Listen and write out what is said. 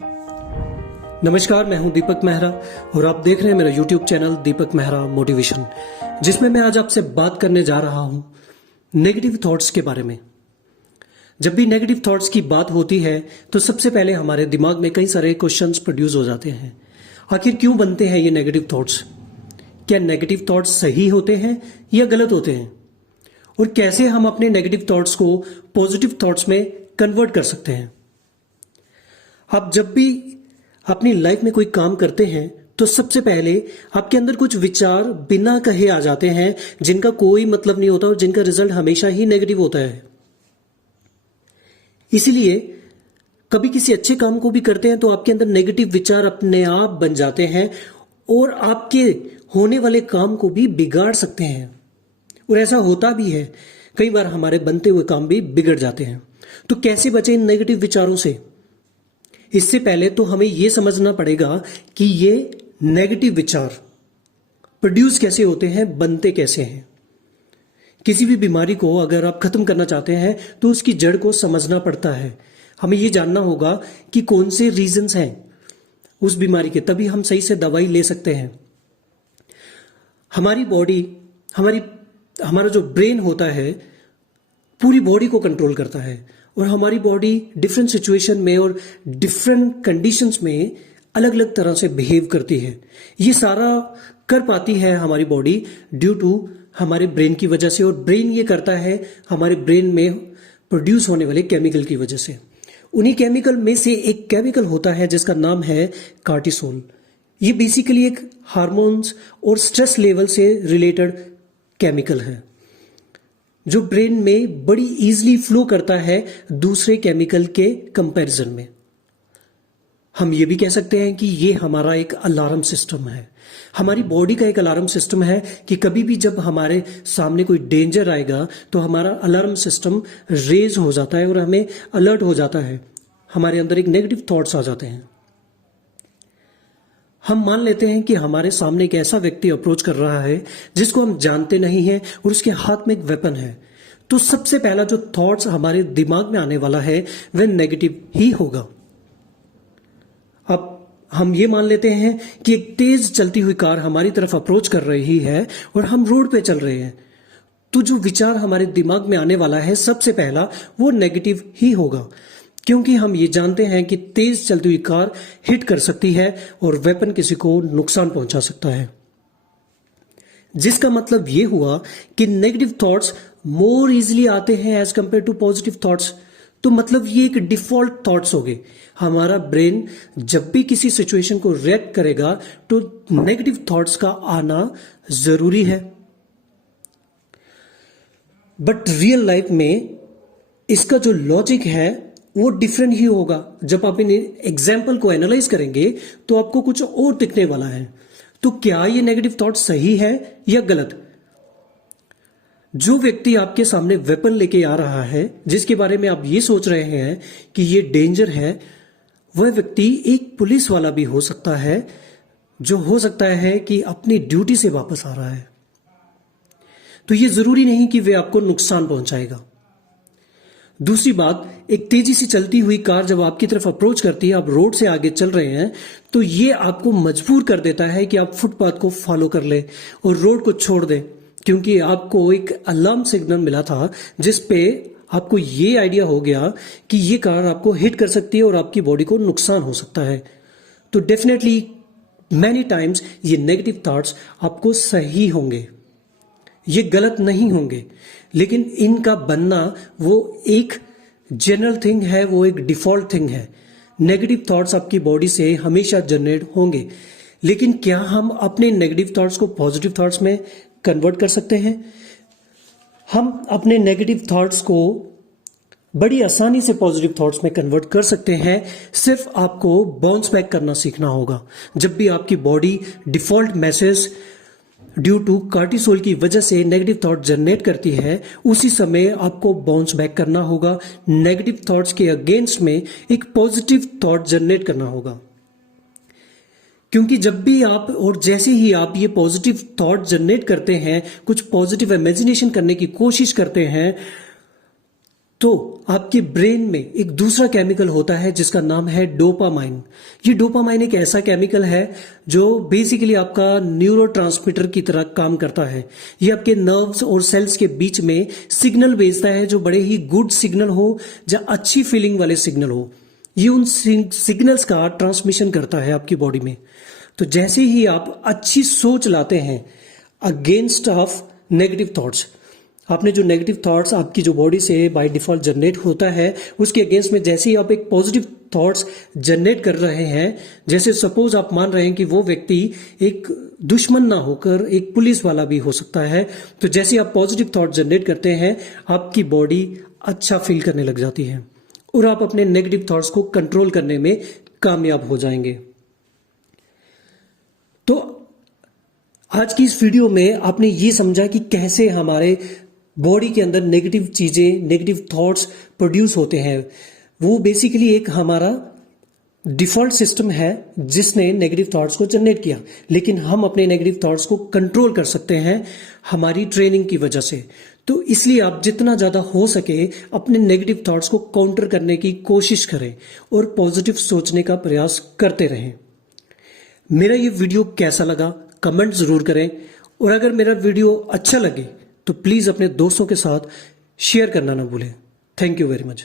नमस्कार, मैं हूं दीपक मेहरा और आप देख रहे हैं मेरा YouTube चैनल दीपक मेहरा मोटिवेशन, जिसमें मैं आज आपसे बात करने जा रहा हूं नेगेटिव थॉट्स के बारे में। जब भी नेगेटिव थॉट्स की बात होती है तो सबसे पहले हमारे दिमाग में कई सारे क्वेश्चंस प्रोड्यूस हो जाते हैं। आखिर क्यों बनते हैं ये नेगेटिव थॉट्स? क्या नेगेटिव थॉट्स सही होते हैं या गलत होते हैं? और कैसे हम अपने नेगेटिव थॉट्स को पॉजिटिव थॉट्स में कन्वर्ट कर सकते हैं? आप जब भी अपनी लाइफ में कोई काम करते हैं तो सबसे पहले आपके अंदर कुछ विचार बिना कहे आ जाते हैं जिनका कोई मतलब नहीं होता और जिनका रिजल्ट हमेशा ही नेगेटिव होता है। इसीलिए कभी किसी अच्छे काम को भी करते हैं तो आपके अंदर नेगेटिव विचार अपने आप बन जाते हैं और आपके होने वाले काम को भी बिगाड़ सकते हैं। और ऐसा होता भी है, कई बार हमारे बनते हुए काम भी बिगड़ जाते हैं। तो कैसे बचें इन नेगेटिव विचारों से? इससे पहले तो हमें यह समझना पड़ेगा कि ये नेगेटिव विचार प्रोड्यूस कैसे होते हैं, बनते कैसे हैं। किसी भी बीमारी को अगर आप खत्म करना चाहते हैं तो उसकी जड़ को समझना पड़ता है। हमें यह जानना होगा कि कौन से रीजंस हैं उस बीमारी के, तभी हम सही से दवाई ले सकते हैं। हमारी बॉडी, हमारा जो ब्रेन होता है पूरी बॉडी को कंट्रोल करता है और हमारी बॉडी डिफरेंट सिचुएशन में और डिफरेंट कंडीशंस में अलग अलग तरह से बिहेव करती है। ये सारा कर पाती है हमारी बॉडी ड्यू टू हमारे ब्रेन की वजह से, और ब्रेन ये करता है हमारे ब्रेन में प्रोड्यूस होने वाले केमिकल की वजह से। उन्हीं केमिकल में से एक केमिकल होता है जिसका नाम है कार्टिसोल। ये बेसिकली एक हार्मोन्स और स्ट्रेस लेवल से रिलेटेड केमिकल है जो ब्रेन में बड़ी इजीली फ्लो करता है दूसरे केमिकल के कंपैरिजन में। हम ये भी कह सकते हैं कि ये हमारा एक अलार्म सिस्टम है, हमारी बॉडी का एक अलार्म सिस्टम है कि कभी भी जब हमारे सामने कोई डेंजर आएगा तो हमारा अलार्म सिस्टम रेज हो जाता है और हमें अलर्ट हो जाता है, हमारे अंदर एक नेगेटिव थॉट्स आ जाते हैं। हम मान लेते हैं कि हमारे सामने एक ऐसा व्यक्ति अप्रोच कर रहा है जिसको हम जानते नहीं हैं और उसके हाथ में एक वेपन है, तो सबसे पहला जो थॉट्स हमारे दिमाग में आने वाला है वह नेगेटिव ही होगा। अब हम ये मान लेते हैं कि एक तेज चलती हुई कार हमारी तरफ अप्रोच कर रही है और हम रोड पे चल रहे हैं, तो जो विचार हमारे दिमाग में आने वाला है सबसे पहला वो नेगेटिव ही होगा, क्योंकि हम ये जानते हैं कि तेज चलती हुई कार हिट कर सकती है और वेपन किसी को नुकसान पहुंचा सकता है। जिसका मतलब ये हुआ कि नेगेटिव थॉट्स मोर इजीली आते हैं as compare to positive thoughts. तो मतलब ये एक डिफॉल्ट थॉट्स हो गए। हमारा ब्रेन जब भी किसी सिचुएशन को रिएक्ट करेगा तो नेगेटिव थॉट्स का आना जरूरी है। बट रियल लाइफ में इसका जो लॉजिक है वो डिफरेंट ही होगा। जब आप इन एग्जाम्पल को एनालाइज करेंगे तो आपको कुछ और दिखने वाला है। तो क्या ये नेगेटिव थॉट सही है या गलत? जो व्यक्ति आपके सामने वेपन लेके आ रहा है, जिसके बारे में आप ये सोच रहे हैं कि ये डेंजर है, वह व्यक्ति एक पुलिस वाला भी हो सकता है, जो हो सकता है कि अपनी ड्यूटी से वापस आ रहा है। तो ये जरूरी नहीं कि वे आपको नुकसान पहुंचाएगा। दूसरी बात, एक तेजी से चलती हुई कार जब आपकी तरफ अप्रोच करती है, आप रोड से आगे चल रहे हैं, तो ये आपको मजबूर कर देता है कि आप फुटपाथ को फॉलो कर ले और रोड को छोड़ दें, क्योंकि आपको एक अलार्म सिग्नल मिला था जिस पे आपको ये आइडिया हो गया कि ये कार आपको हिट कर सकती है और आपकी बॉडी को नुकसान हो सकता है। तो डेफिनेटली मैनी टाइम्स ये नेगेटिव थॉट्स आपको सही होंगे, ये गलत नहीं होंगे, लेकिन इनका बनना वो एक जनरल थिंग है, वो एक डिफॉल्ट थिंग है। नेगेटिव थॉट्स आपकी बॉडी से हमेशा जनरेट होंगे, लेकिन क्या हम अपने नेगेटिव थॉट्स को पॉजिटिव थॉट्स में कन्वर्ट कर सकते हैं? हम अपने नेगेटिव थॉट्स को बड़ी आसानी से पॉजिटिव थॉट्स में कन्वर्ट कर सकते हैं। सिर्फ आपको बाउंस बैक करना सीखना होगा। जब भी आपकी body default message due to cortisol की वजह से नेगेटिव थॉट जनरेट करती है, उसी समय आपको बाउंस बैक करना होगा। नेगेटिव थॉट्स के अगेंस्ट में एक पॉजिटिव थॉट जनरेट करना होगा, क्योंकि जब भी आप और जैसे ही आप ये पॉजिटिव थॉट जनरेट करते हैं, कुछ पॉजिटिव इमेजिनेशन करने की कोशिश करते हैं, तो आपके ब्रेन में एक दूसरा केमिकल होता है जिसका नाम है डोपामाइन। ये डोपामाइन एक ऐसा केमिकल है जो बेसिकली आपका न्यूरोट्रांसमीटर की तरह काम करता है। ये आपके नर्व्स और सेल्स के बीच में सिग्नल भेजता है, जो बड़े ही गुड सिग्नल हो या अच्छी फीलिंग वाले सिग्नल हो। ये उन सिग्नल्स का ट्रांसमिशन करता है आपकी बॉडी में। तो जैसे ही आप अच्छी सोच लाते हैं अगेंस्ट ऑफ नेगेटिव थॉट्स, आपने जो नेगेटिव थॉट्स आपकी जो बॉडी से बाय डिफॉल्ट जनरेट होता है उसके अगेंस्ट में जैसे ही आप एक पॉजिटिव थॉट्स जनरेट कर रहे हैं, जैसे सपोज आप मान रहे हैं कि वो व्यक्ति एक दुश्मन ना होकर एक पुलिस वाला भी हो सकता है, तो जैसे ही आप पॉजिटिव थॉट जनरेट करते हैं आपकी बॉडी अच्छा फील करने लग जाती है और आप अपने नेगेटिव थॉट्स को कंट्रोल करने में कामयाब हो जाएंगे। तो आज की इस वीडियो में आपने ये समझा कि कैसे हमारे बॉडी के अंदर नेगेटिव चीजें, नेगेटिव थॉट्स प्रोड्यूस होते हैं। वो बेसिकली एक हमारा डिफॉल्ट सिस्टम है जिसने नेगेटिव थॉट्स को जनरेट किया, लेकिन हम अपने नेगेटिव थॉट्स को कंट्रोल कर सकते हैं हमारी ट्रेनिंग की वजह से। तो इसलिए आप जितना ज्यादा हो सके अपने नेगेटिव थॉट्स को काउंटर करने की कोशिश करें और पॉजिटिव सोचने का प्रयास करते रहें। मेरा ये वीडियो कैसा लगा कमेंट जरूर करें, और अगर मेरा वीडियो अच्छा लगे तो प्लीज अपने दोस्तों के साथ शेयर करना ना भूलें। Thank you very much.